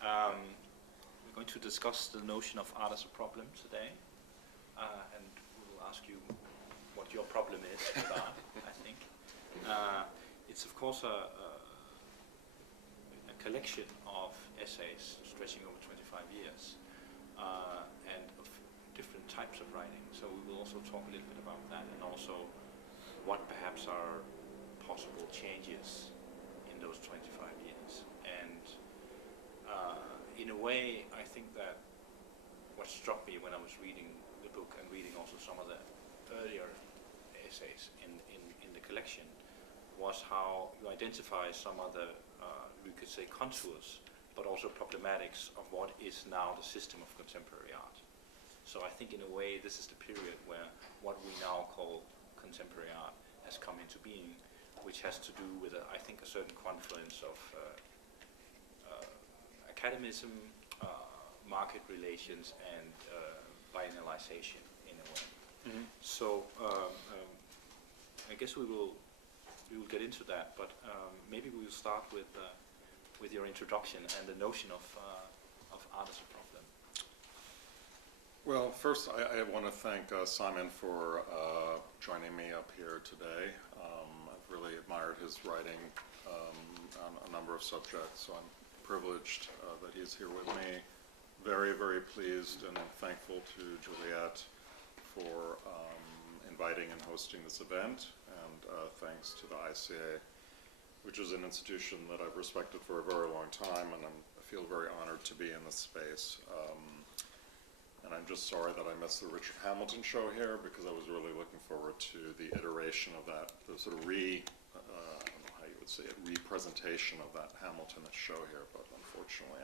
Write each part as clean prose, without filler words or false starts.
We're going to discuss the notion of art as a problem today, and we will ask you what your problem is with art, I think. It's of course a collection of essays stretching over 25 years and of different types of writing. So we will also talk a little bit about that, and also what perhaps are possible changes in those 25 years. And in a way, I think that what struck me when I was reading the book and reading also some of the earlier essays in the collection was how you identify some of the, we could say, contours, but also problematics of what is now the system of contemporary art. So I think in a way this is the period where what we now call contemporary art has come into being, which has to do with, I think, a certain confluence of academism, market relations, and biennalization in a way. Mm-hmm. So I guess we will get into that, but maybe we will start with your introduction and the notion of art as a problem. Well, first I want to thank Simon for joining me up here today. I've really admired his writing on a number of subjects, so I'm privileged that he's here with me. Very, very pleased and thankful to Juliet for inviting and hosting this event, and thanks to the ICA, which is an institution that I've respected for a very long time, and I feel very honored to be in this space. And I'm just sorry that I missed the Richard Hamilton show here, because I was really looking forward to the iteration of that, the sort of I don't know how you would say it, representation of that Hamilton show here, but unfortunately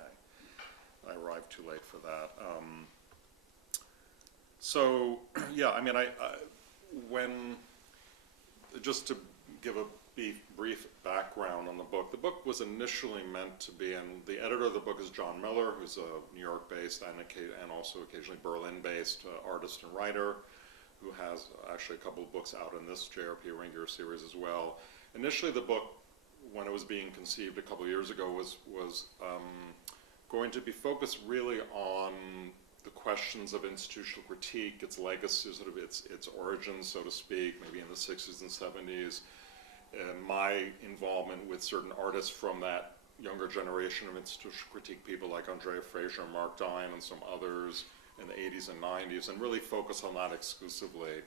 I arrived too late for that. So yeah, I mean, just to give a brief background on the book was initially meant to be, and the editor of the book is John Miller, who's a New York-based and also occasionally Berlin-based artist and writer, who has actually a couple of books out in this JRP Ringier series as well. Initially, the book, when it was being conceived a couple of years ago, was going to be focused really on the questions of institutional critique, its legacy, sort of its origins, so to speak, maybe in the 60s and 70s. My involvement with certain artists from that younger generation of institutional critique, people like Andrea Fraser, Mark Dine, and some others in the 80s and 90s, and really focus on that exclusively,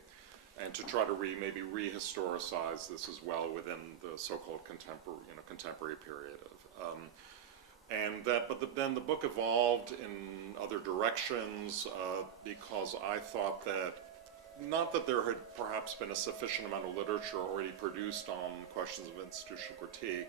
and to try to maybe rehistoricize this as well within the so-called contemporary period of. But then the book evolved in other directions because I thought that, not that there had perhaps been a sufficient amount of literature already produced on questions of institutional critique,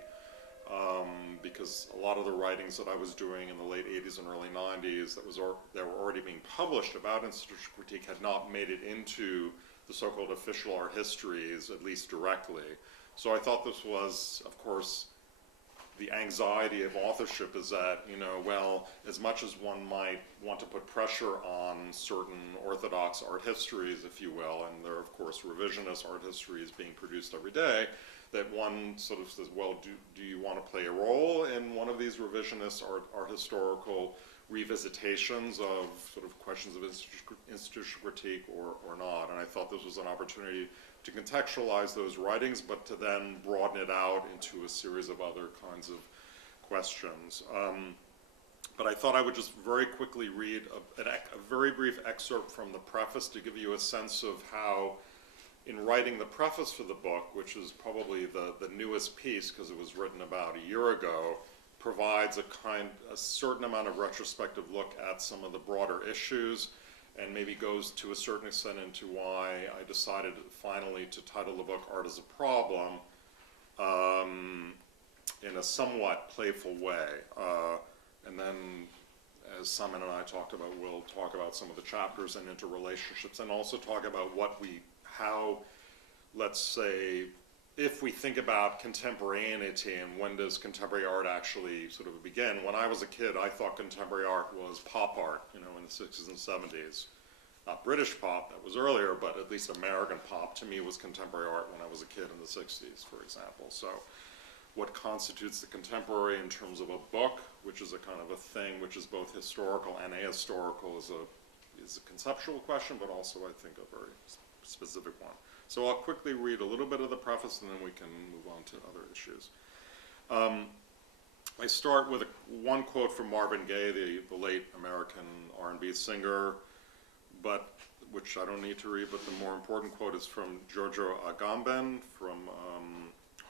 because a lot of the writings that I was doing in the late 80s and early 90s that were already being published about institutional critique had not made it into the so-called official art histories, at least directly. So I thought this was, of course, the anxiety of authorship is that, well, as much as one might want to put pressure on certain orthodox art histories, if you will, and there are, of course, revisionist art histories being produced every day, that one sort of says, well, do you want to play a role in one of these revisionist art historical revisitations of sort of questions of institutional critique or not? And I thought this was an opportunity to contextualize those writings, but to then broaden it out into a series of other kinds of questions. But I thought I would just very quickly read a very brief excerpt from the preface to give you a sense of how, in writing the preface for the book, which is probably the newest piece because it was written about a year ago, provides a certain amount of retrospective look at some of the broader issues, and maybe goes to a certain extent into why I decided finally to title the book Art as a Problem in a somewhat playful way. And then, as Simon and I talked about, we'll talk about some of the chapters and interrelationships, and also talk about how, let's say, if we think about contemporaneity and when does contemporary art actually sort of begin. When I was a kid, I thought contemporary art was pop art, in the 60s and 70s. Not British pop, that was earlier, but at least American pop to me was contemporary art when I was a kid in the 60s, for example. So what constitutes the contemporary in terms of a book, which is a kind of a thing which is both historical and ahistorical, is a conceptual question, but also I think a very specific one. So I'll quickly read a little bit of the preface and then we can move on to other issues. I start with one quote from Marvin Gaye, the late American R&B singer, but which I don't need to read, but the more important quote is from Giorgio Agamben from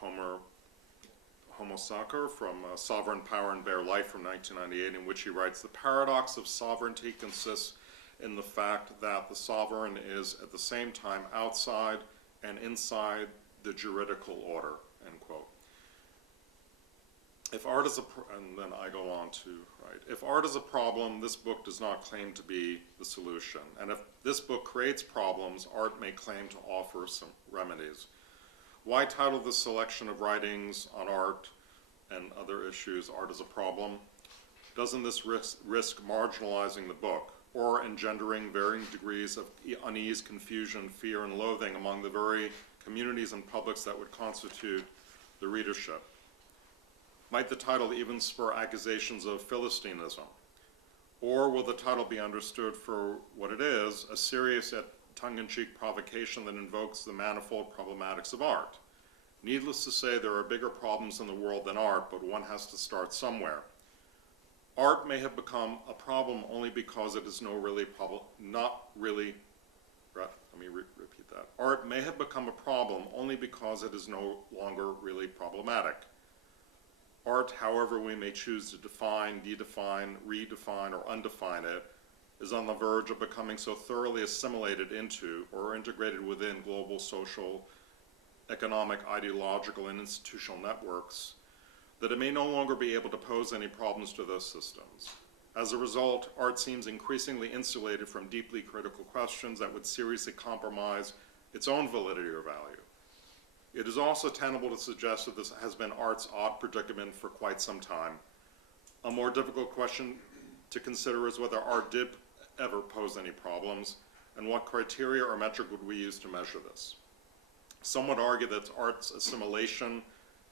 Homo Sacer, from Sovereign Power and Bare Life from 1998, in which he writes, "The paradox of sovereignty consists in the fact that the sovereign is at the same time outside and inside the juridical order," end quote. If art is and then I go on to write, if art is a problem, this book does not claim to be the solution. And if this book creates problems, art may claim to offer some remedies. Why title this selection of writings on art and other issues, Art is a Problem? Doesn't this risk marginalizing the book or engendering varying degrees of unease, confusion, fear, and loathing among the very communities and publics that would constitute the readership? Might the title even spur accusations of Philistinism? Or will the title be understood for what it is, a serious yet tongue-in-cheek provocation that invokes the manifold problematics of art? Needless to say, there are bigger problems in the world than art, but one has to start somewhere. Art may have become a problem only because it is repeat that. Art may have become a problem only because it is no longer really problematic. Art, however we may choose to define, redefine, or undefine it, is on the verge of becoming so thoroughly assimilated into or integrated within global social, economic, ideological, and institutional networks that it may no longer be able to pose any problems to those systems. As a result, art seems increasingly insulated from deeply critical questions that would seriously compromise its own validity or value. It is also tenable to suggest that this has been art's odd predicament for quite some time. A more difficult question to consider is whether art did ever pose any problems, and what criteria or metric would we use to measure this. Some would argue that art's assimilation,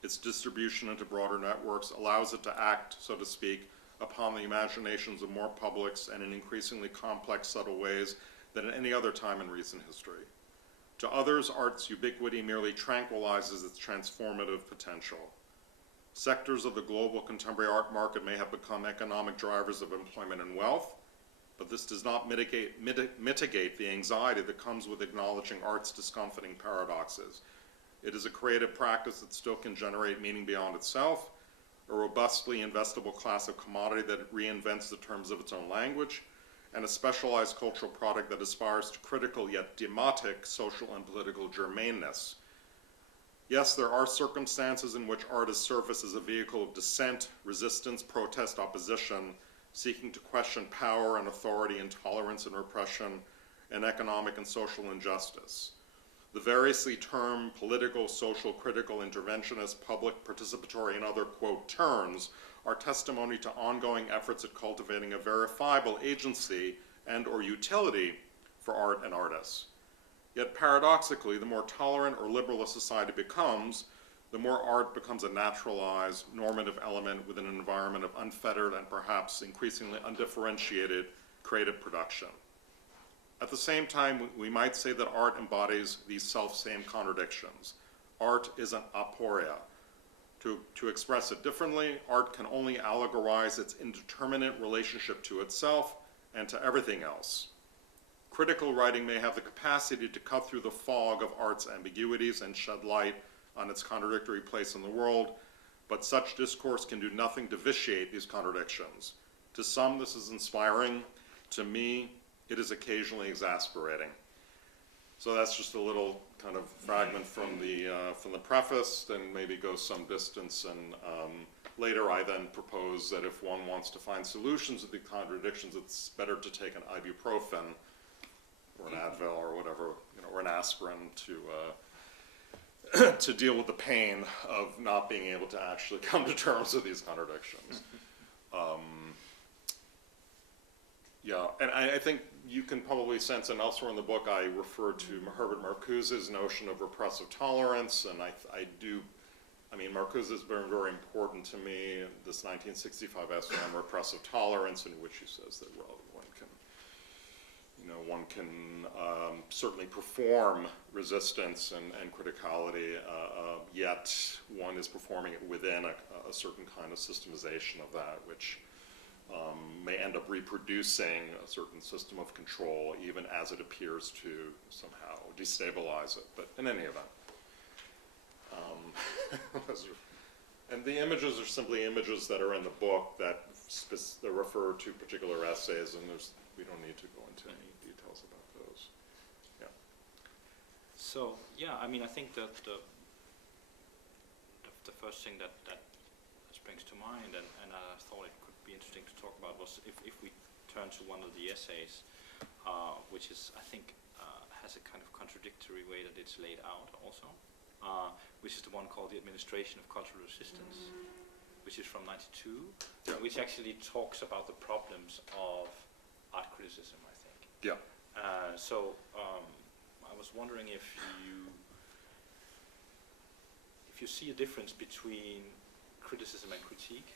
its distribution into broader networks, allows it to act, so to speak, upon the imaginations of more publics and in increasingly complex, subtle ways than at any other time in recent history. To others, art's ubiquity merely tranquilizes its transformative potential. Sectors of the global contemporary art market may have become economic drivers of employment and wealth, but this does not mitigate the anxiety that comes with acknowledging art's discomforting paradoxes. It is a creative practice that still can generate meaning beyond itself, a robustly investable class of commodity that reinvents the terms of its own language, and a specialized cultural product that aspires to critical yet demotic social and political germaneness. Yes, there are circumstances in which art is surfaced as a vehicle of dissent, resistance, protest, opposition, seeking to question power and authority, intolerance and repression, and economic and social injustice. The variously termed political, social, critical, interventionist, public, participatory, and other, quote, turns are testimony to ongoing efforts at cultivating a verifiable agency and or utility for art and artists. Yet paradoxically, the more tolerant or liberal a society becomes, the more art becomes a naturalized, normative element within an environment of unfettered and perhaps increasingly undifferentiated creative production. At the same time, we might say that art embodies these self-same contradictions. Art is an aporia. To express it differently, art can only allegorize its indeterminate relationship to itself and to everything else. Critical writing may have the capacity to cut through the fog of art's ambiguities and shed light on its contradictory place in the world, but such discourse can do nothing to vitiate these contradictions. To some, this is inspiring. To me, it is occasionally exasperating. So that's just a little kind of fragment from the preface, then maybe goes some distance, and later I then propose that if one wants to find solutions to the contradictions, it's better to take an ibuprofen or an Advil or whatever, or an aspirin to deal with the pain of not being able to actually come to terms with these contradictions. Yeah, and I think you can probably sense, and elsewhere in the book I refer to Herbert Marcuse's notion of repressive tolerance, and I do I mean, Marcuse has been very important to me. This 1965 essay on repressive tolerance, in which he says that, well, one can certainly perform resistance and criticality, yet one is performing it within a certain kind of systemization of that, which may end up reproducing a certain system of control, even as it appears to somehow destabilize it. But in any event. And the images are simply images that are in the book that refer to particular essays, and we don't need to go into any details about those. Yeah. So, yeah, I mean, I think that the first thing that springs to mind, and I thought it could be interesting to talk about, was if we turn to one of the essays, which is, I think, has a kind of contradictory way that it's laid out also. Which is the one called The Administration of Cultural Resistance, which is from '92, which actually talks about the problems of art criticism, I think. Yeah. So I was wondering if you see a difference between criticism and critique,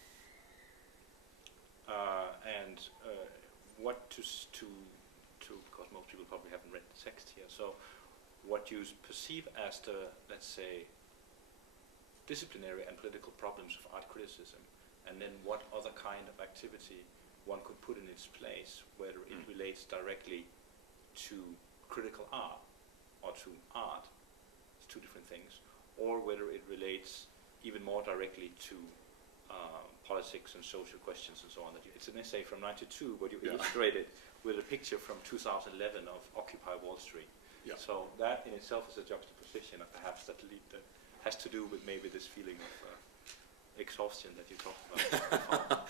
and what to because most people probably haven't read the text here, so what you perceive as the, let's say, disciplinary and political problems of art criticism, and then what other kind of activity one could put in its place, whether it relates directly to critical art or to art, it's two different things, or whether it relates even more directly to politics and social questions and so on. It's an essay from '92, but you illustrate it with a picture from 2011 of Occupy Wall Street. Yeah. So that in itself is a juxtaposition, perhaps that has to do with maybe this feeling of exhaustion that you talked about.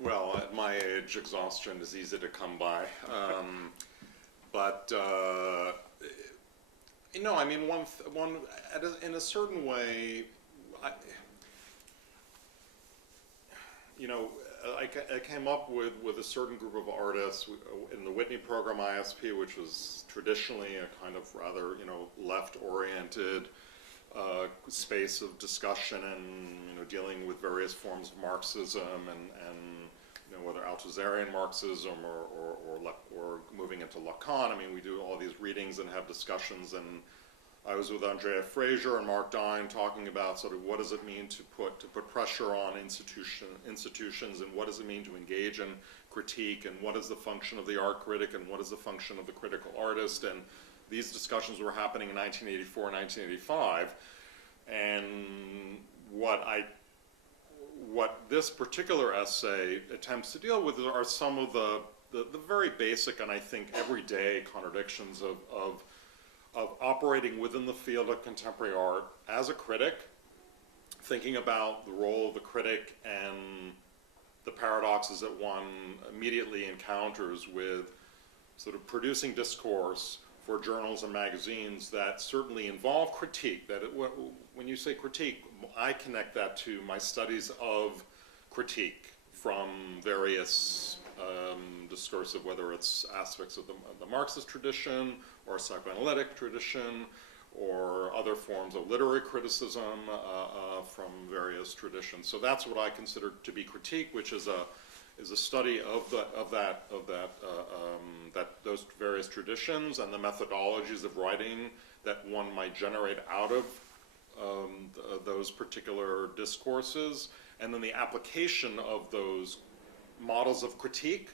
Well, at my age, exhaustion is easy to come by. But I mean, in a certain way, I came up with a certain group of artists in the Whitney program ISP, which was traditionally a kind of rather, left-oriented space of discussion and, dealing with various forms of Marxism and whether Althuserian Marxism or moving into Lacan. I mean, we do all these readings and have discussions, and I was with Andrea Fraser and Mark Dine talking about sort of what does it mean to put pressure on institutions, and what does it mean to engage in critique, and what is the function of the art critic, and what is the function of the critical artist. And these discussions were happening in 1984, 1985, and what this particular essay attempts to deal with are some of the very basic and I think everyday contradictions of operating within the field of contemporary art as a critic, thinking about the role of the critic and the paradoxes that one immediately encounters with sort of producing discourse for journals and magazines that certainly involve critique. When you say critique, I connect that to my studies of critique from various discursive, whether it's aspects of the Marxist tradition or psychoanalytic tradition or other forms of literary criticism from various traditions. So that's what I consider to be critique, which is a study of those various traditions and the methodologies of writing that one might generate out of those particular discourses, and then the application of those models of critique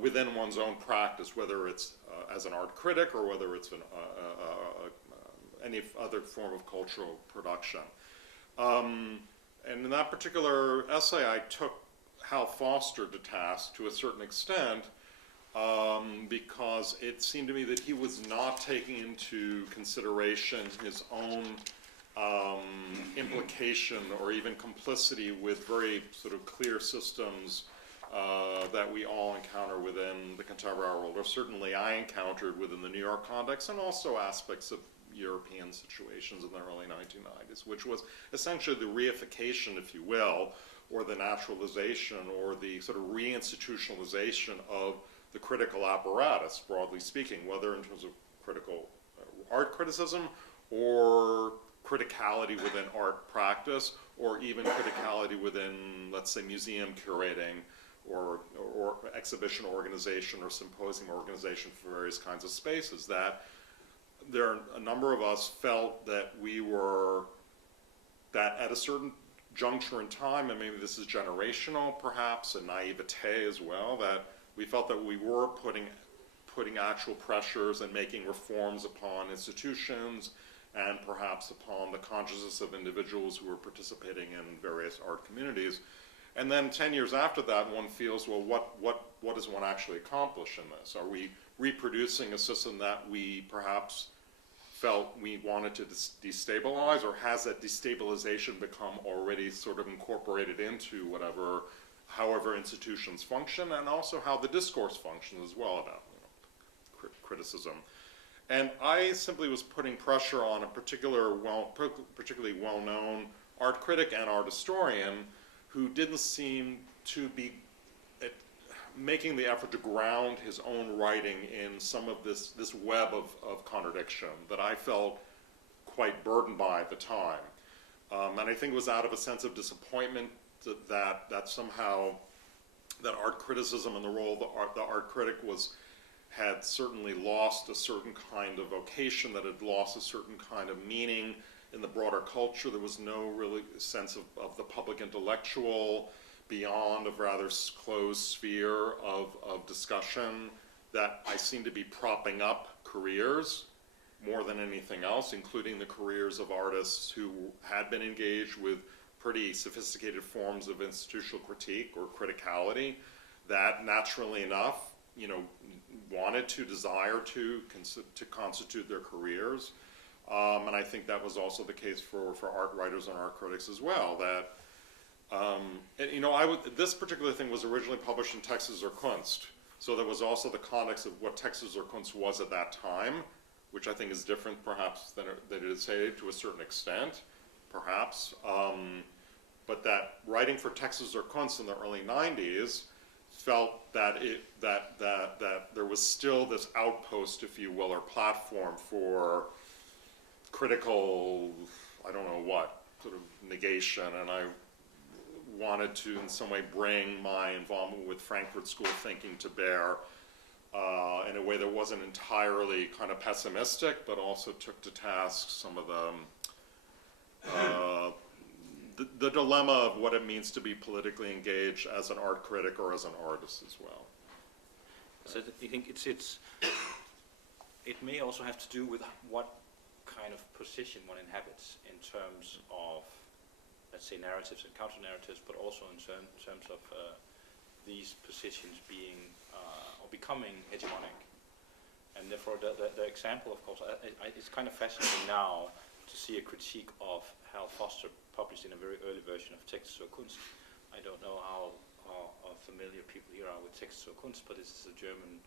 within one's own practice, whether it's as an art critic or whether it's any other form of cultural production. And in that particular essay, I took Hal Foster to task to a certain extent because it seemed to me that he was not taking into consideration his own implication or even complicity with very sort of clear systems that we all encounter within the contemporary world, or certainly I encountered within the New York context, and also aspects of European situations in the early 1990s, which was essentially the reification, if you will, or the naturalization or the sort of reinstitutionalization of the critical apparatus, broadly speaking, whether in terms of critical art criticism or criticality within art practice, or even criticality within, let's say, museum curating, or exhibition organization or symposium organization for various kinds of spaces, that a number of us felt that that at a certain juncture in time, and maybe this is generational perhaps, and naivete as well, that we felt that we were putting actual pressures and making reforms upon institutions and perhaps upon the consciousness of individuals who were participating in various art communities. And then 10 years after that, one feels, well, what does one actually accomplish in this? Are we reproducing a system that we perhaps felt we wanted to destabilize, or has that destabilization become already sort of incorporated into however institutions function, and also how the discourse functions as well about criticism? And I simply was putting pressure on a particularly well-known art critic and art historian who didn't seem to be making the effort to ground his own writing in some of this web of contradiction that I felt quite burdened by at the time. And I think it was out of a sense of disappointment that somehow that art criticism and the role of the art critic had certainly lost a certain kind of vocation, that had lost a certain kind of meaning in the broader culture. There was no really sense of the public intellectual beyond a rather closed sphere of discussion, that I seem to be propping up careers more than anything else, including the careers of artists who had been engaged with pretty sophisticated forms of institutional critique or criticality, that naturally enough, wanted to, desire to constitute their careers. And I think that was also the case for art writers and art critics as well, that this particular thing was originally published in Texte zur Kunst, so there was also the context of what Texte zur Kunst was at that time, which I think is different perhaps than it is today to a certain extent, perhaps. But that writing for Texte zur Kunst in the early 90s felt that there was still this outpost, if you will, or platform for critical, I don't know what, sort of negation, and I wanted to in some way bring my involvement with Frankfurt School thinking to bear in a way that wasn't entirely kind of pessimistic, but also took to task some of the dilemma of what it means to be politically engaged as an art critic or as an artist as well. So I think it may also have to do with what kind of position one inhabits in terms of, let's say, narratives and counter-narratives, but also in terms of these positions being or becoming hegemonic. And therefore, the example, of course, it's kind of fascinating now to see a critique of Hal Foster published in a very early version of Texte zur Kunst. I don't know how familiar people here are with Texte zur Kunst, but this is a German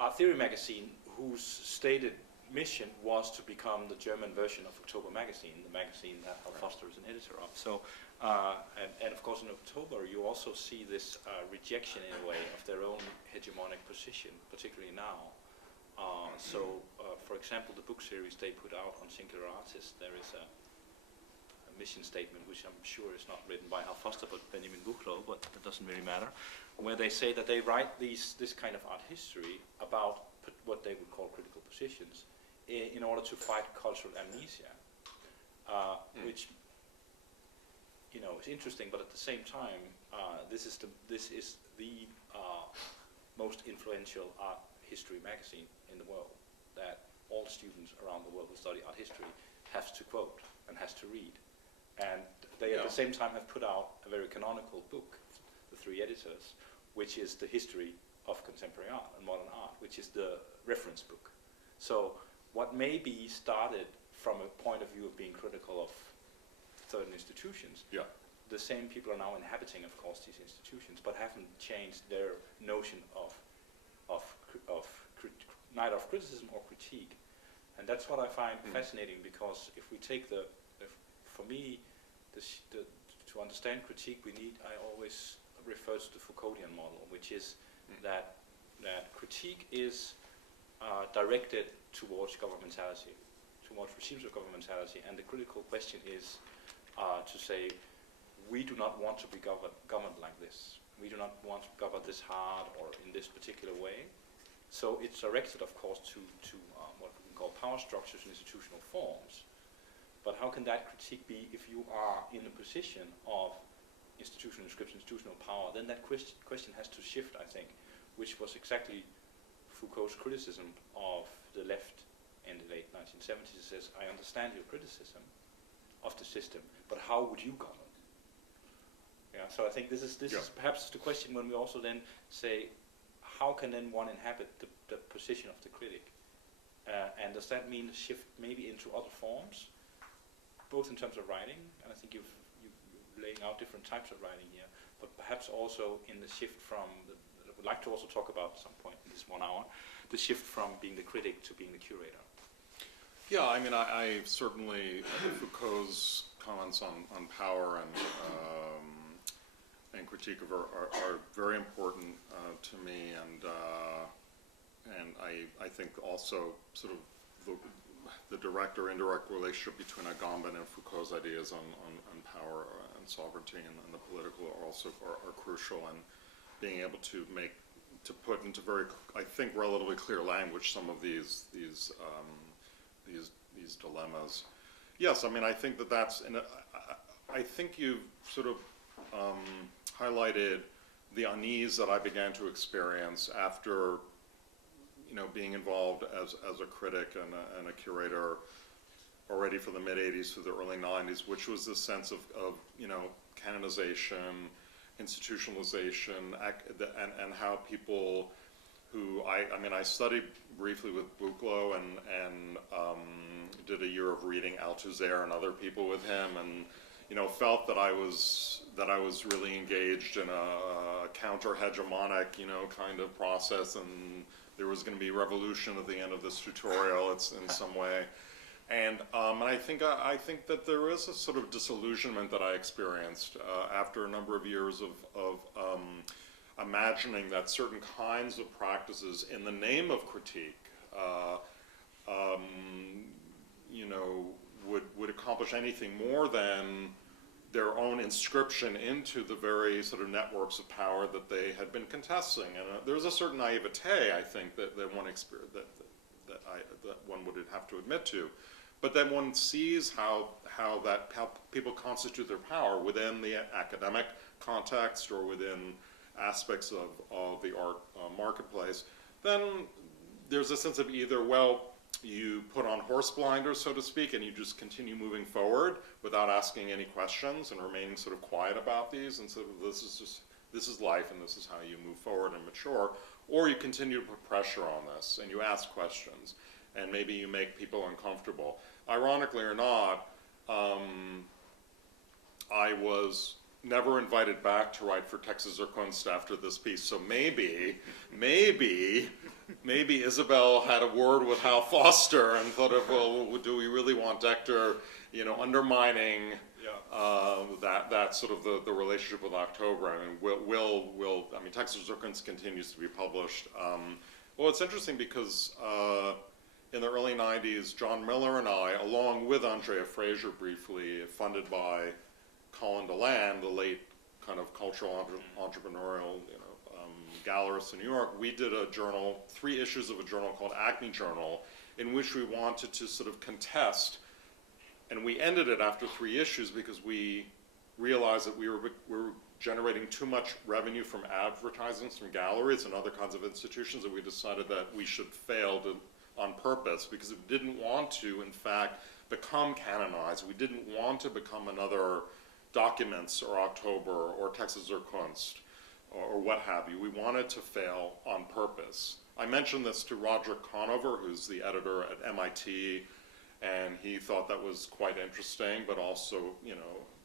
art theory magazine whose stated mission was to become the German version of October magazine, the magazine that Hal Foster is an editor of. So, and of course in October you also see this rejection in a way of their own hegemonic position, particularly now. For example, the book series they put out on singular artists, there is a mission statement, which I'm sure is not written by Hal Foster but Benjamin Buchloh, but that doesn't really matter, where they say that they write this kind of art history about what they would call critical positions in order to fight cultural amnesia, which is interesting, but at the same time, this is the most influential art history magazine in the world that all students around the world who study art history has to quote and has to read. And they at the same time have put out a very canonical book, the three editors, which is the history of contemporary art and modern art, which is the reference book. So what maybe started from a point of view of being critical of certain institutions, the same people are now inhabiting, of course, these institutions, but haven't changed their notion of neither of criticism or critique. And that's what I find fascinating, because if we take for me, to understand critique, I always refer to the Foucauldian model, which is that critique is directed towards governmentality, towards regimes of governmentality, and the critical question is to say, we do not want to be governed like this. We do not want to govern this hard or in this particular way. So it's directed, of course, to what we call power structures and institutional forms. But how can that critique be if you are in a position of institutional inscription, institutional power? Then that question has to shift, I think, which was exactly Foucault's criticism of the left in the late 1970s. He says, I understand your criticism of the system, but how would you govern? Yeah, so I think this is perhaps the question when we also then say, how can then one inhabit the position of the critic? And does that mean a shift maybe into other forms, both in terms of writing, and I think you're laying out different types of writing here, but perhaps also in the shift from, I would like to also talk about at some point in this 1 hour, the shift from being the critic to being the curator. Yeah, I mean, I certainly, Foucault's comments on power and critique of are very important to me, and I think also sort of the direct or indirect relationship between Agamben and Foucault's ideas on power and sovereignty and the political are crucial, and being able to put into very, I think, relatively clear language some of these dilemmas. Yes, I mean, I think that's, and I think you sort of highlighted the unease that I began to experience after, being involved as a critic and a curator already from the mid-'80s to the early '90s, which was this sense of canonization, institutionalization, and how people who, I studied briefly with Buchloh and did a year of reading Althusser and other people with him, and felt that I was really engaged in a counter-hegemonic, kind of process, and there was going to be revolution at the end of this tutorial. It's in some way, and I think that there is a sort of disillusionment that I experienced after a number of years of imagining that certain kinds of practices, in the name of critique, would accomplish anything more than their own inscription into the very sort of networks of power that they had been contesting. And there's a certain naivete, I think, that one one would have to admit to. But then one sees how people constitute their power within the academic context or within aspects of the art marketplace. Then there's a sense of either, well, you put on horse blinders, so to speak, and you just continue moving forward without asking any questions and remaining sort of quiet about these, and so this is life, and this is how you move forward and mature, or you continue to put pressure on this and you ask questions, and maybe you make people uncomfortable. Ironically or not, I was never invited back to write for Texas or Kunst after this piece, so maybe Isabel had a word with Hal Foster and thought of, well, do we really want Decter, undermining that sort of the relationship with October? I mean, Texas or Kunst continues to be published. Well, it's interesting because in the early '90s, John Miller and I, along with Andrea Fraser briefly, funded by Colin Deland, the late kind of cultural entrepreneurial, gallerist in New York, we did a journal, 3 issues of a journal called Acne Journal, in which we wanted to sort of contest, and we ended it after 3 issues because we realized that we were generating too much revenue from advertisements from galleries and other kinds of institutions, that we decided that we should fail on purpose, because we didn't want to, in fact, become canonized. We didn't want to become another Documents or October or Texas or Kunst or what have you. We wanted to fail on purpose. I mentioned this to Roger Conover, who's the editor at MIT, and he thought that was quite interesting, but also,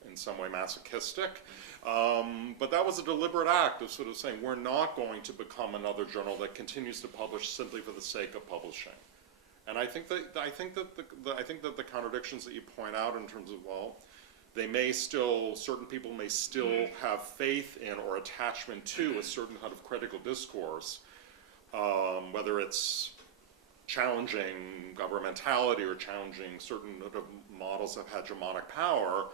in some way masochistic. But that was a deliberate act of sort of saying, we're not going to become another journal that continues to publish simply for the sake of publishing. And I think that the contradictions that you point out in terms of, well, certain people may still have faith in or attachment to a certain kind of critical discourse, whether it's challenging governmentality or challenging certain models of hegemonic power.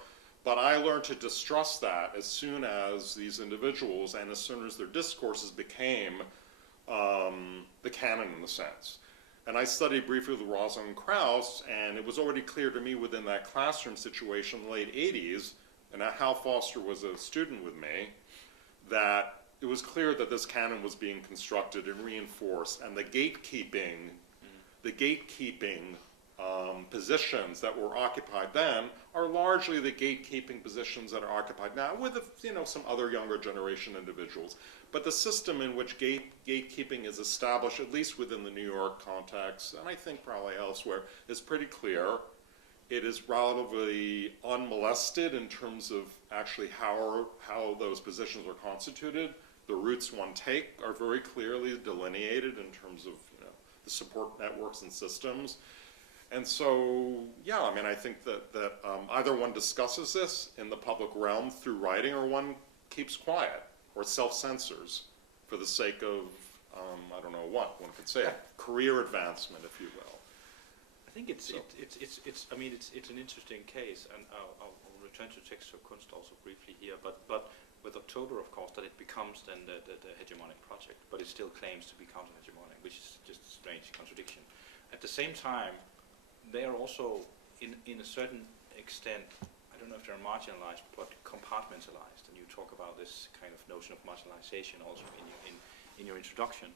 But I learned to distrust that as soon as these individuals and as soon as their discourses became the canon in a sense. And I studied briefly with Rosalind Krauss, and it was already clear to me within that classroom situation in the late 80s, and Hal Foster was a student with me, that it was clear that this canon was being constructed and reinforced, and the gatekeeping positions that were occupied then are largely the gatekeeping positions that are occupied now, with some other younger generation individuals. But the system in which gatekeeping is established, at least within the New York context, and I think probably elsewhere, is pretty clear. It is relatively unmolested in terms of actually how those positions are constituted. The routes one take are very clearly delineated in terms of the support networks and systems. And so, yeah, I mean, I think that either one discusses this in the public realm through writing, or one keeps quiet or self-censors for the sake of, I don't know what one could say, career advancement, if you will. I think it's an interesting case, and I'll return to Textual Kunst also briefly here, but with October, of course, that it becomes then the hegemonic project, but it still claims to be counter-hegemonic, which is just a strange contradiction. At the same time, they are also, in a certain extent, I don't know if they're marginalized, but compartmentalized. And you talk about this kind of notion of marginalization also in your introduction,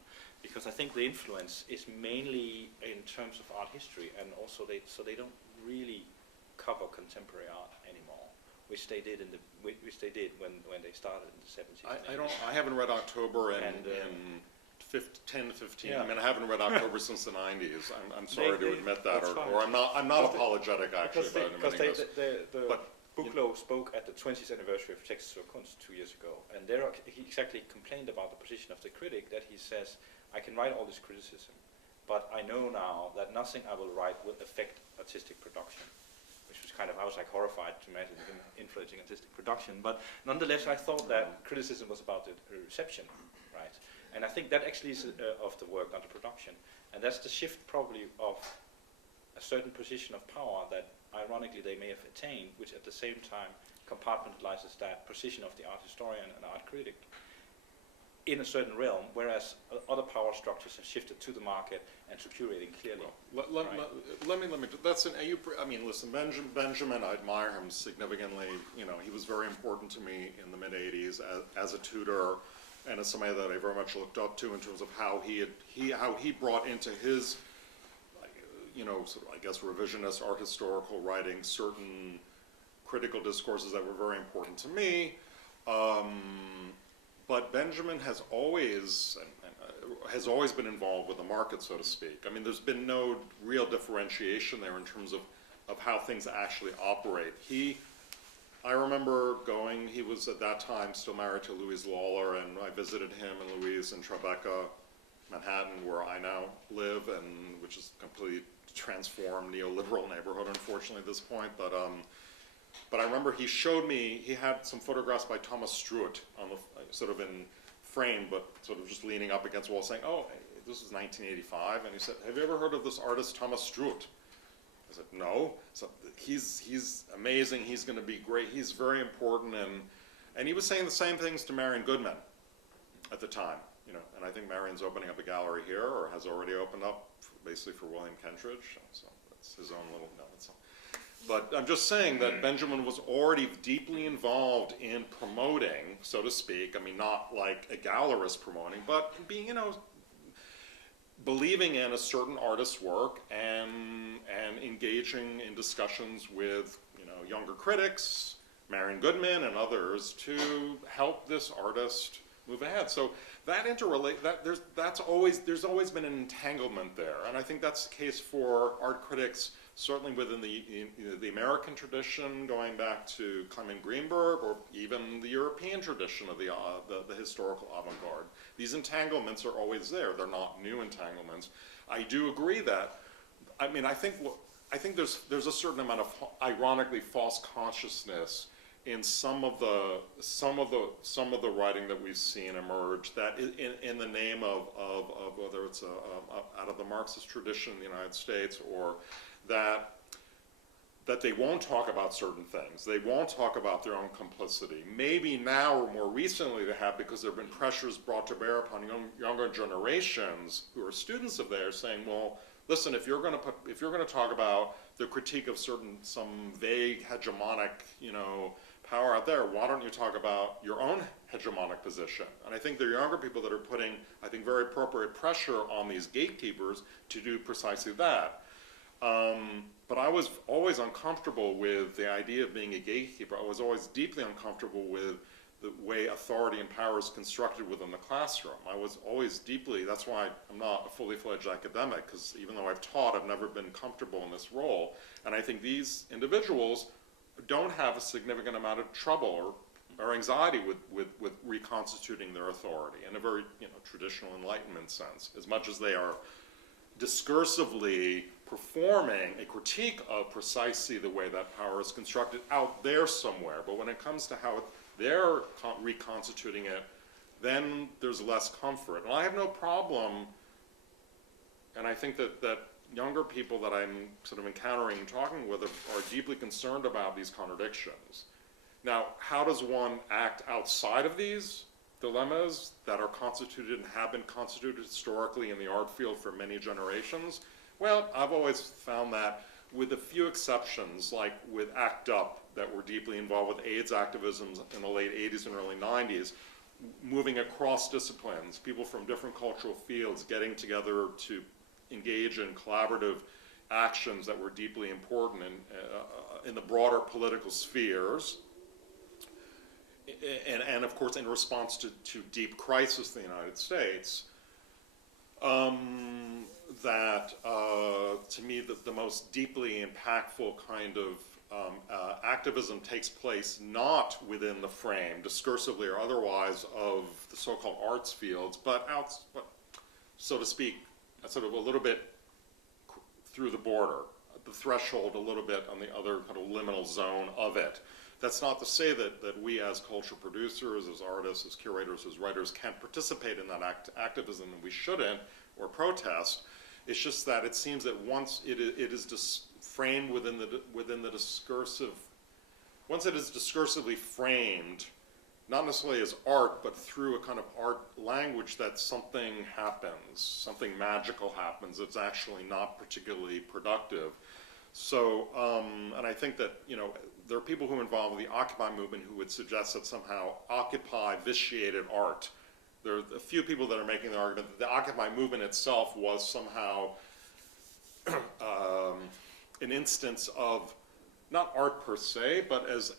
because I think the influence is mainly in terms of art history, and also they don't really cover contemporary art anymore, which they did when they started in the 70s. I haven't read October in 10 to 15. Yeah. I mean, I haven't read October since the 90s. I'm sorry to admit that, or I'm not apologetic actually about admitting this. But Buchloh spoke at the 20th anniversary of Textual Kunst 2 years ago, and there he exactly complained about the position of the critic, that he says, I can write all this criticism, but I know now that nothing I will write will affect artistic production, which was I was like horrified to imagine him influencing artistic production, but nonetheless I thought that criticism was about the reception, right? And I think that actually is of the work, not the production. And that's the shift probably of a certain position of power that ironically they may have attained, which at the same time compartmentalizes that position of the art historian and art critic in a certain realm, whereas other power structures have shifted to the market and to curating clearly. Well, let me. Listen, Benjamin, I admire him significantly. He was very important to me in the mid '80s as a tutor, and as somebody that I very much looked up to in terms of how he brought into his, sort of, I guess, revisionist art historical writing certain critical discourses that were very important to me. But Benjamin has always been involved with the market, so to speak. I mean, there's been no real differentiation there in terms of how things actually operate. I remember he was at that time still married to Louise Lawler, and I visited him and Louise in Tribeca, Manhattan, where I now live, and which is a completely transformed neoliberal neighborhood, unfortunately, at this point. But I remember he showed me, he had some photographs by Thomas Strutt on the sort of in frame, but sort of just leaning up against the wall, saying, "Oh, this is 1985," and he said, "Have you ever heard of this artist Thomas Strutt?" I said, "No." So he's amazing. He's going to be great. He's very important, and he was saying the same things to Marion Goodman at the time, And I think Marion's opening up a gallery here, or has already opened up, basically for William Kentridge. So that's his own little. No, that's not. But I'm just saying that Benjamin was already deeply involved in promoting, so to speak. I mean, not like a gallerist promoting, but being, believing in a certain artist's work and engaging in discussions with, younger critics, Marion Goodman and others, to help this artist move ahead. So that there's always been an entanglement there, and I think that's the case for art critics. Certainly within the American tradition, going back to Clement Greenberg, or even the European tradition of the historical avant-garde. These entanglements are always there. They're not new entanglements. I do agree that, I think there's a certain amount of, ironically, false consciousness in some of the writing that we've seen emerge that in the name of whether it's out of the Marxist tradition in the United States, or that they won't talk about certain things. They won't talk about their own complicity. Maybe now or more recently they have, because there have been pressures brought to bear upon younger generations who are students of theirs, saying, well, listen, if you're going to talk about the critique of some vague hegemonic, power out there, why don't you talk about your own hegemonic position? And I think there are younger people that are putting, I think, very appropriate pressure on these gatekeepers to do precisely that. But I was always uncomfortable with the idea of being a gatekeeper. I was always deeply uncomfortable with the way authority and power is constructed within the classroom. I was always deeply, that's why I'm not a fully fledged academic, because even though I've taught, I've never been comfortable in this role. And I think these individuals don't have a significant amount of trouble or anxiety with reconstituting their authority in a very traditional Enlightenment sense, as much as they are discursively performing a critique of precisely the way that power is constructed out there somewhere. But when it comes to how they're reconstituting it, then there's less comfort. And I have no problem, and I think that younger people that I'm sort of encountering and talking with are deeply concerned about these contradictions. Now, how does one act outside of these dilemmas that are constituted and have been constituted historically in the art field for many generations? Well, I've always found that, with a few exceptions, like with ACT UP, that were deeply involved with AIDS activism in the late 80s and early 90s, moving across disciplines, people from different cultural fields getting together to engage in collaborative actions that were deeply important in the broader political spheres, and of course in response to deep crisis in the United States. That to me the most deeply impactful kind of activism takes place not within the frame, discursively or otherwise, of the so-called arts fields, but so to speak, sort of a little bit through the border, the threshold a little bit on the other kind of liminal zone of it. That's not to say that we as culture producers, as artists, as curators, as writers can't participate in that activism, and we shouldn't, or protest. It's just that it seems that once it is framed within the discursive, once it is discursively framed, not necessarily as art, but through a kind of art language, that something happens, something magical happens. It's actually not particularly productive. So, and I think that, there are people who are involved with the Occupy movement who would suggest that somehow Occupy vitiated art. There are a few people that are making the argument that the Occupy movement itself was somehow an instance of, not art per se, but as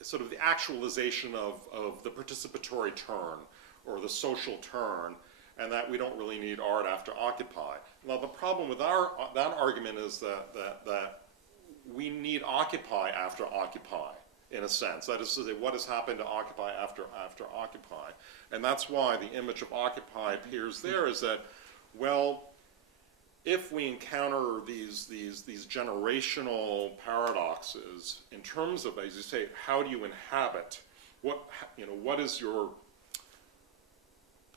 sort of the actualization of the participatory turn, or the social turn, and that we don't really need art after Occupy. Now the problem with that argument is that we need Occupy after Occupy, in a sense. That is to say, what has happened to Occupy after Occupy? And that's why the image of Occupy appears there, is that, well, if we encounter these generational paradoxes in terms of, as you say, how do you inhabit? What is your,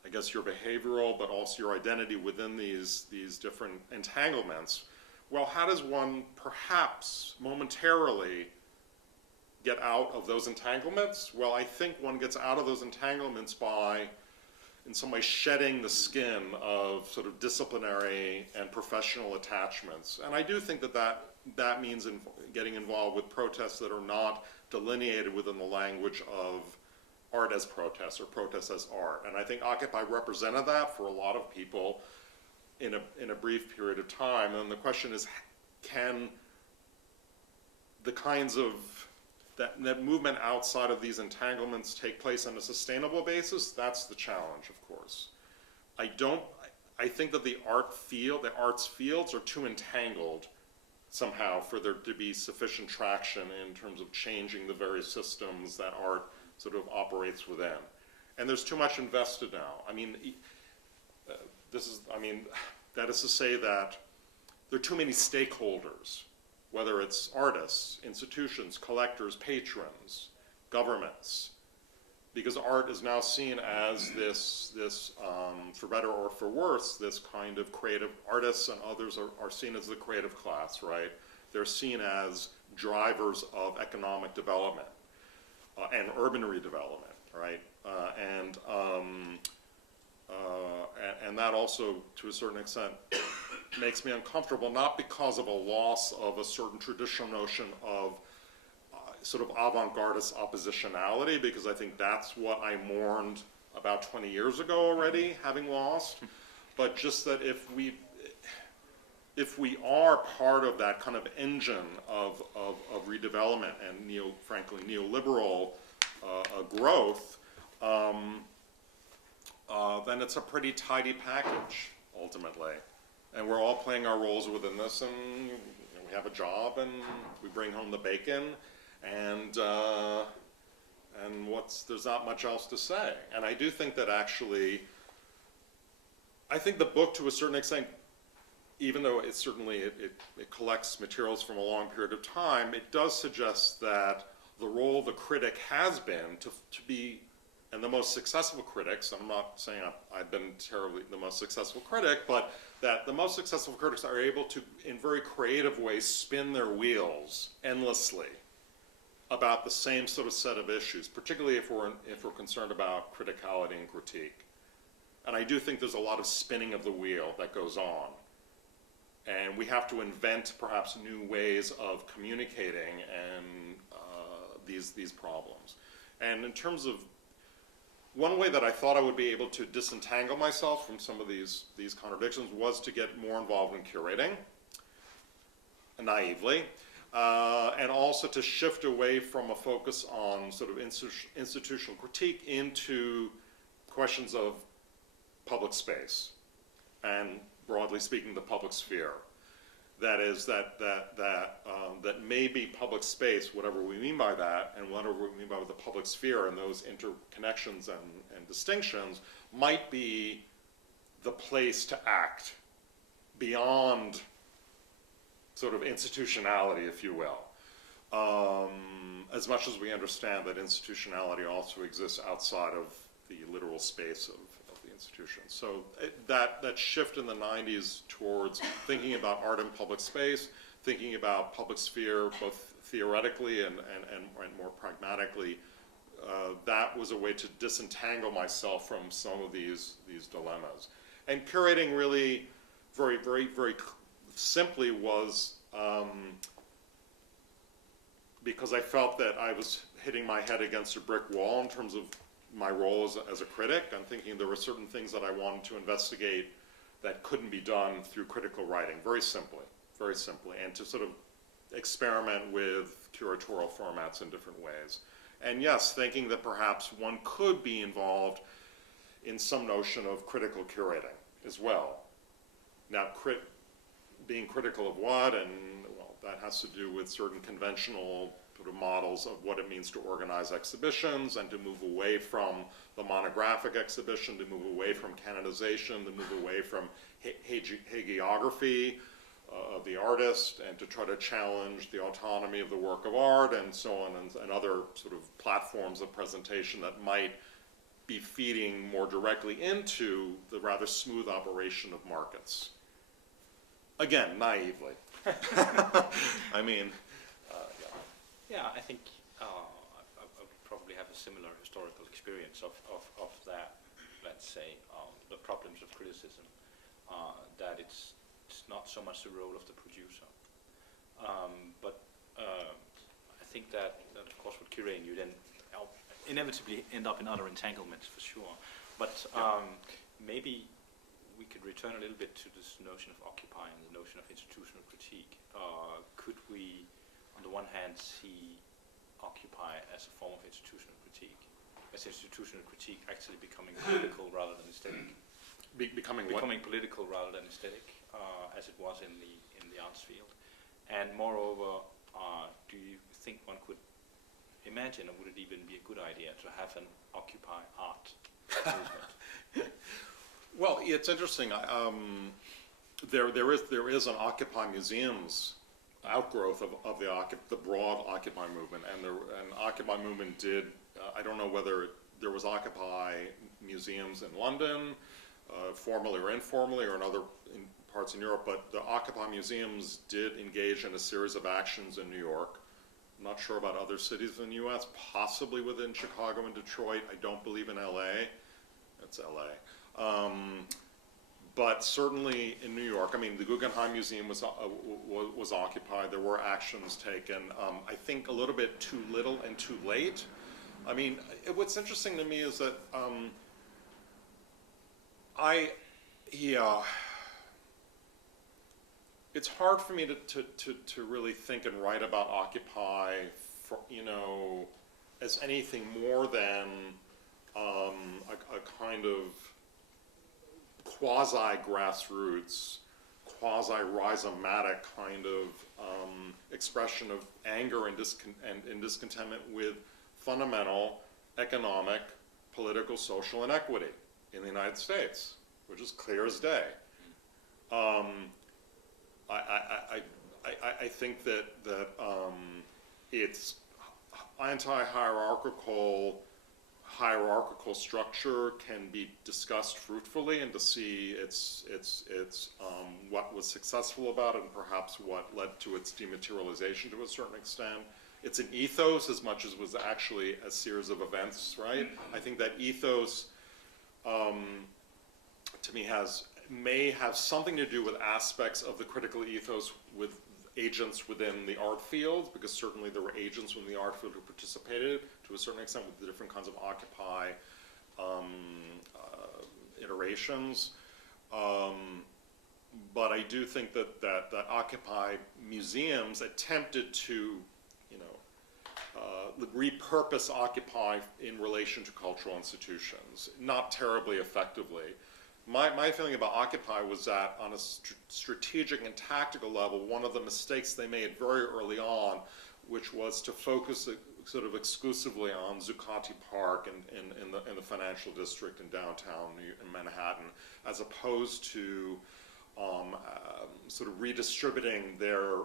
I guess, your behavioral, but also your identity within these different entanglements? Well, how does one perhaps momentarily get out of those entanglements? Well, I think one gets out of those entanglements by, in some way, shedding the skin of sort of disciplinary and professional attachments. And I do think that means getting involved with protests that are not delineated within the language of art as protest or protest as art. And I think Occupy represented that for a lot of people in a brief period of time. And the question is, can the kinds of that movement outside of these entanglements take place on a sustainable basis? That's the challenge, of course. I think that the arts fields are too entangled somehow for there to be sufficient traction in terms of changing the various systems that art sort of operates within. And there's too much invested now. I mean, that is to say that there are too many stakeholders whether it's artists, institutions, collectors, patrons, governments, because art is now seen as this for better or for worse, this kind of creative artists and others are seen as the creative class, right? They're seen as drivers of economic development and urban redevelopment, right? And that also, to a certain extent, makes me uncomfortable, not because of a loss of a certain traditional notion of sort of avant-gardist oppositionality, because I think that's what I mourned about 20 years ago already, having lost, but just that if we are part of that kind of engine of redevelopment and frankly neoliberal growth, then it's a pretty tidy package ultimately, and we're all playing our roles within this, and we have a job, and we bring home the bacon, and there's not much else to say. And I do think that actually, I think the book to a certain extent, even though it certainly it collects materials from a long period of time, it does suggest that the role of the critic has been to be, and the most successful critics, I'm not saying I've been terribly the most successful critic, but that the most successful critics are able to, in very creative ways, spin their wheels endlessly about the same sort of set of issues, particularly if we're concerned about criticality and critique. And I do think there's a lot of spinning of the wheel that goes on. And we have to invent perhaps new ways of communicating and these problems. And in terms of one way that I thought I would be able to disentangle myself from some of these contradictions was to get more involved in curating, naively, and also to shift away from a focus on sort of institutional critique into questions of public space, and broadly speaking, the public sphere. That is, that maybe public space, whatever we mean by that, and whatever we mean by the public sphere and those interconnections and distinctions, might be the place to act beyond sort of institutionality, if you will. As much as we understand that institutionality also exists outside of the literal space of the institution. So that shift in the 90s towards thinking about art in public space, thinking about public sphere both theoretically and more pragmatically, that was a way to disentangle myself from some of these dilemmas. And curating really very, very, very simply was because I felt that I was hitting my head against a brick wall in terms of my role as a critic. I'm thinking there were certain things that I wanted to investigate that couldn't be done through critical writing, very simply, and to sort of experiment with curatorial formats in different ways. And yes, thinking that perhaps one could be involved in some notion of critical curating as well. Now, being critical of what, and well, that has to do with certain conventional sort of models of what it means to organize exhibitions and to move away from the monographic exhibition, to move away from canonization, to move away from hagiography of the artist, and to try to challenge the autonomy of the work of art and so on, and other sort of platforms of presentation that might be feeding more directly into the rather smooth operation of markets. Again, naively. I mean, yeah, I think I would probably have a similar historical experience of that, let's say, the problems of criticism, that it's not so much the role of the producer. But I think that of course with curating you then inevitably end up in other entanglements for sure. But maybe we could return a little bit to this notion of occupying, the notion of institutional critique. Could we, on the one hand, see Occupy as a form of institutional critique, as institutional critique actually becoming political rather than aesthetic? Becoming political rather than aesthetic, as it was in the arts field. And moreover, do you think one could imagine, or would it even be a good idea to have an Occupy art movement? Well, it's interesting. There is an Occupy Museums outgrowth of the broad Occupy movement, and Occupy movement did. I don't know whether there was Occupy museums in London, formally or informally, or in other parts in Europe, but the Occupy museums did engage in a series of actions in New York. I'm not sure about other cities in the U.S., possibly within Chicago and Detroit. I don't believe in L.A. It's L.A. But certainly in New York, I mean, the Guggenheim Museum was occupied. There were actions taken. I think a little bit too little and too late. I mean, what's interesting to me is that it's hard for me to really think and write about Occupy, for, as anything more than a kind of quasi-grassroots, quasi-rhizomatic kind of expression of anger and discontentment with fundamental economic, political, social inequity in the United States, which is clear as day. I think that its anti-hierarchical structure can be discussed fruitfully, and to see its what was successful about it, and perhaps what led to its dematerialization to a certain extent. It's an ethos as much as it was actually a series of events, right? I think that ethos, to me, may have something to do with aspects of the critical ethos with agents within the art field, because certainly there were agents within the art field who participated to a certain extent with the different kinds of Occupy iterations. But I do think that Occupy museums attempted to, repurpose Occupy in relation to cultural institutions, not terribly effectively. My feeling about Occupy was that on a strategic and tactical level, one of the mistakes they made very early on, which was to focus sort of exclusively on Zuccotti Park in the financial district in downtown Manhattan, as opposed to sort of redistributing their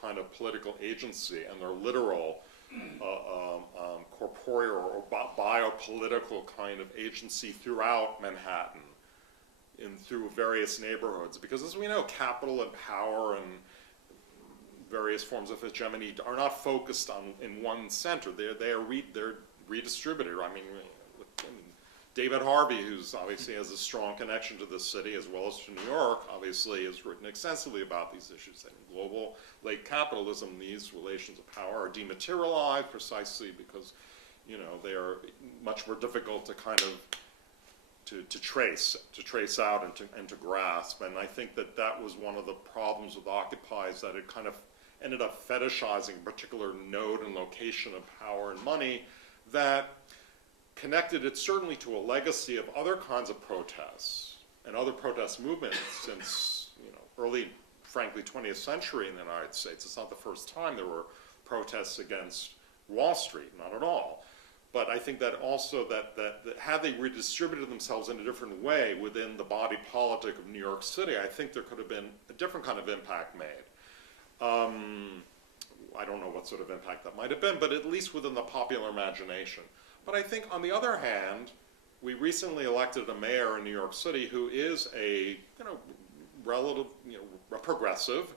kind of political agency and their literal corporeal or biopolitical kind of agency throughout Manhattan, through various neighborhoods. Because as we know, capital and power and various forms of hegemony are not focused in one center. They're redistributed. I mean, David Harvey, who's obviously has a strong connection to this city as well as to New York, obviously has written extensively about these issues. In global late capitalism, these relations of power are dematerialized precisely because, they are much more difficult to kind of to trace out and to grasp. And I think that was one of the problems with Occupy, is that it kind of ended up fetishizing a particular node and location of power and money that connected it certainly to a legacy of other kinds of protests and other protest movements since early, frankly, 20th century in the United States. It's not the first time there were protests against Wall Street, not at all. But I think that also that had they redistributed themselves in a different way within the body politic of New York City, I think there could have been a different kind of impact made. I don't know what sort of impact that might have been, but at least within the popular imagination. But I think, on the other hand, we recently elected a mayor in New York City who is a relative, a progressive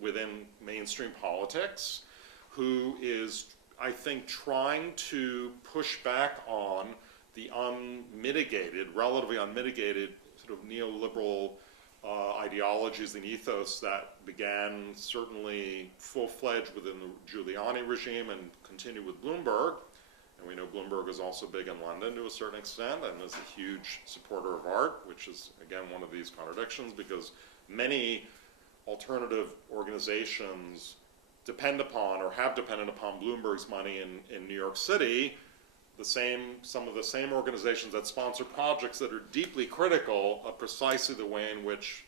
within mainstream politics, who is, I think, trying to push back on the relatively unmitigated sort of neoliberal ideologies and ethos that began certainly full-fledged within the Giuliani regime and continued with Bloomberg. And we know Bloomberg is also big in London to a certain extent and is a huge supporter of art, which is, again, one of these contradictions, because many alternative organizations depend upon or have depended upon Bloomberg's money in New York City. Some of the same organizations that sponsor projects that are deeply critical of precisely the way in which,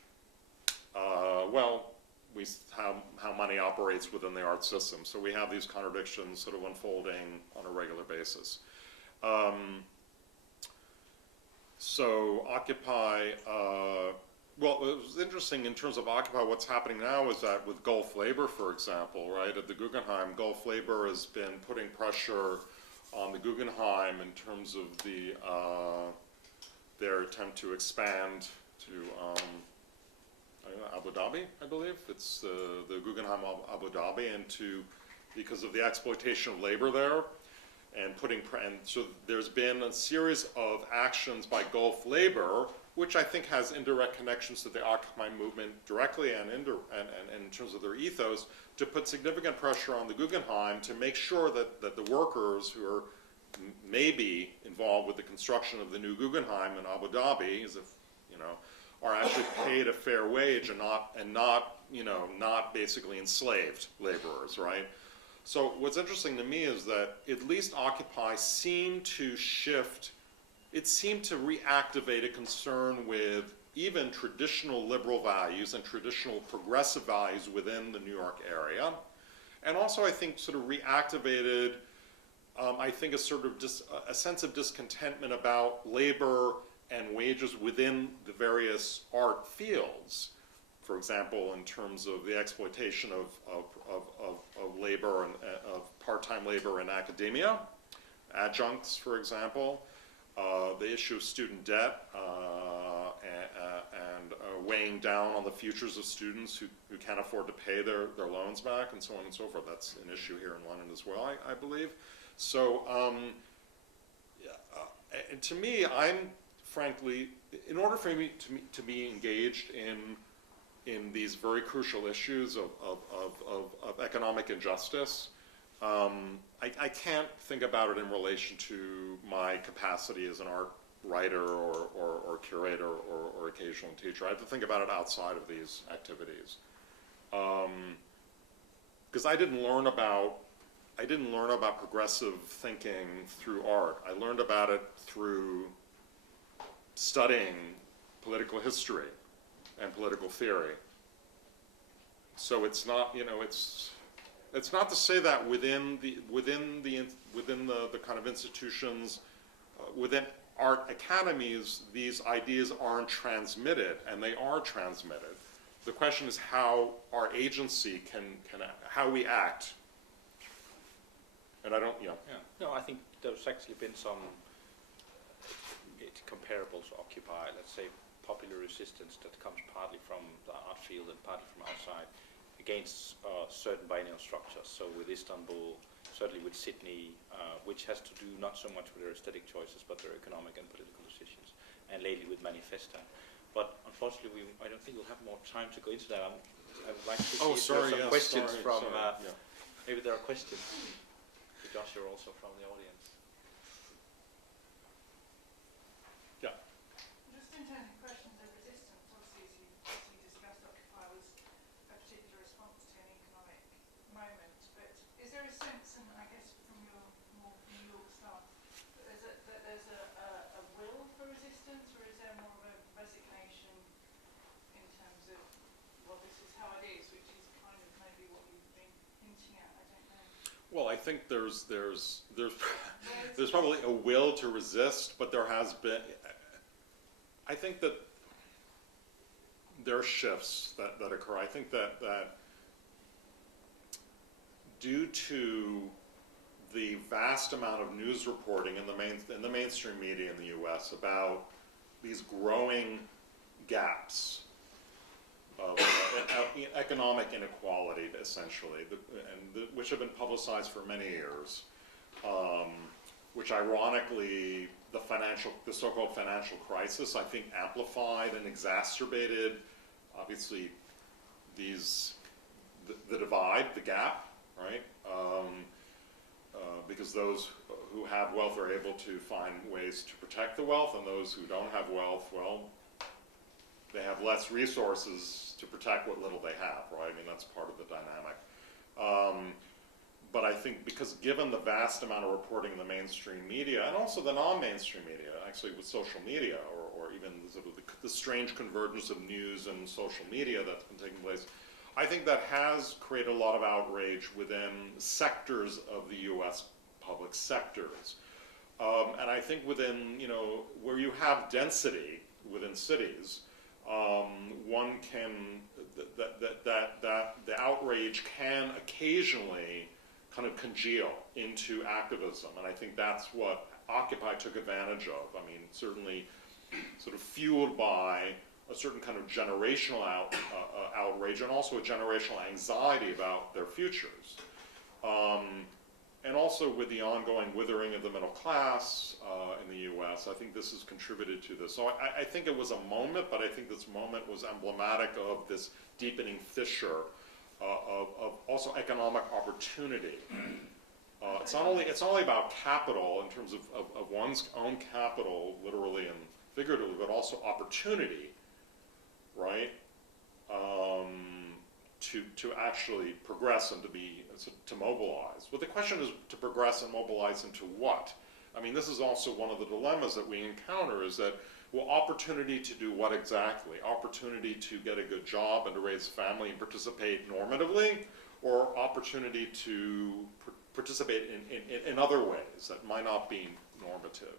how money operates within the art system. So we have these contradictions sort of unfolding on a regular basis. So Occupy, it was interesting in terms of Occupy, what's happening now is that with Gulf labor, for example, right, at the Guggenheim, Gulf labor has been putting pressure on the Guggenheim in terms of their attempt to expand to Abu Dhabi, I believe. It's the Guggenheim Abu Dhabi, and because of the exploitation of labor there, and so there's been a series of actions by Gulf labor, which I think has indirect connections to the Occupy movement directly and in terms of their ethos, to put significant pressure on the Guggenheim to make sure that the workers who are maybe involved with the construction of the new Guggenheim in Abu Dhabi, as if, are actually paid a fair wage and not basically enslaved laborers, right? So what's interesting to me is that at least Occupy seemed to shift. It seemed to reactivate a concern with even traditional liberal values and traditional progressive values within the New York area. And also, I think, sort of reactivated, I think, a sort of a sense of discontentment about labor and wages within the various art fields. For example, in terms of the exploitation of labor and of part-time labor in academia, adjuncts, for example, the issue of student debt and weighing down on the futures of students who can't afford to pay their loans back, and so on and so forth. That's an issue here in London as well, I believe. So, and to me, frankly, in order for me to be engaged in these very crucial issues of economic injustice, I can't think about it in relation to my capacity as an art writer or curator or occasional teacher. I have to think about it outside of these activities, because I didn't learn about progressive thinking through art. I learned about it through studying political history and political theory. So it's not, it's not to say that within the kind of institutions, within art academies, these ideas aren't transmitted, and they are transmitted. The question is how our agency how we act. And I don't, Yeah. No, I think there's actually been some comparables to Occupy, let's say, popular resistance that comes partly from the art field and partly from outside against certain biennial structures. So with Istanbul, certainly with Sydney, which has to do not so much with their aesthetic choices, but their economic and political decisions, and lately with Manifesta. But unfortunately, I don't think we'll have more time to go into that. I would like to see if there are some questions from, maybe there are questions to Joshua also from the audience. Yeah. Just in terms of questions of resistance, obviously, as you discussed, Occupy was a particular response to an economic moment, but is there a sense, and I guess from your more New York style, that there's a will for resistance, or is there more of a resignation in terms of, well, this is how it is, which is kind of maybe what you've been hinting at, I don't know. Well, I think there's probably a will to resist, but there has been. I think that there are shifts that occur. I think that due to the vast amount of news reporting in the mainstream media in the U.S. about these growing gaps of economic inequality, essentially, which have been publicized for many years, which ironically the so-called financial crisis, I think, amplified and exacerbated, obviously, the divide, the gap, right? Because those who have wealth are able to find ways to protect the wealth, and those who don't have wealth, well, they have less resources to protect what little they have, right? I mean, that's part of the dynamic. But I think because given the vast amount of reporting in the mainstream media, and also the non-mainstream media, actually with social media, or even sort of the strange convergence of news and social media that's been taking place, I think that has created a lot of outrage within sectors of the U.S. public sectors. And I think within, where you have density within cities, one can, that the outrage can occasionally kind of congeal into activism, and I think that's what Occupy took advantage of. I mean, certainly sort of fueled by a certain kind of generational outrage and also a generational anxiety about their futures. And also with the ongoing withering of the middle class in the US, I think this has contributed to this. So I think it was a moment, but I think this moment was emblematic of this deepening fissure of also economic opportunity. It's not only about capital in terms of one's own capital, literally and figuratively, but also opportunity, right? To actually progress and to mobilize. But the question is to progress and mobilize into what? I mean, this is also one of the dilemmas that we encounter, is that, well, opportunity to do what exactly? Opportunity to get a good job and to raise a family and participate normatively, or opportunity to participate in other ways that might not be normative?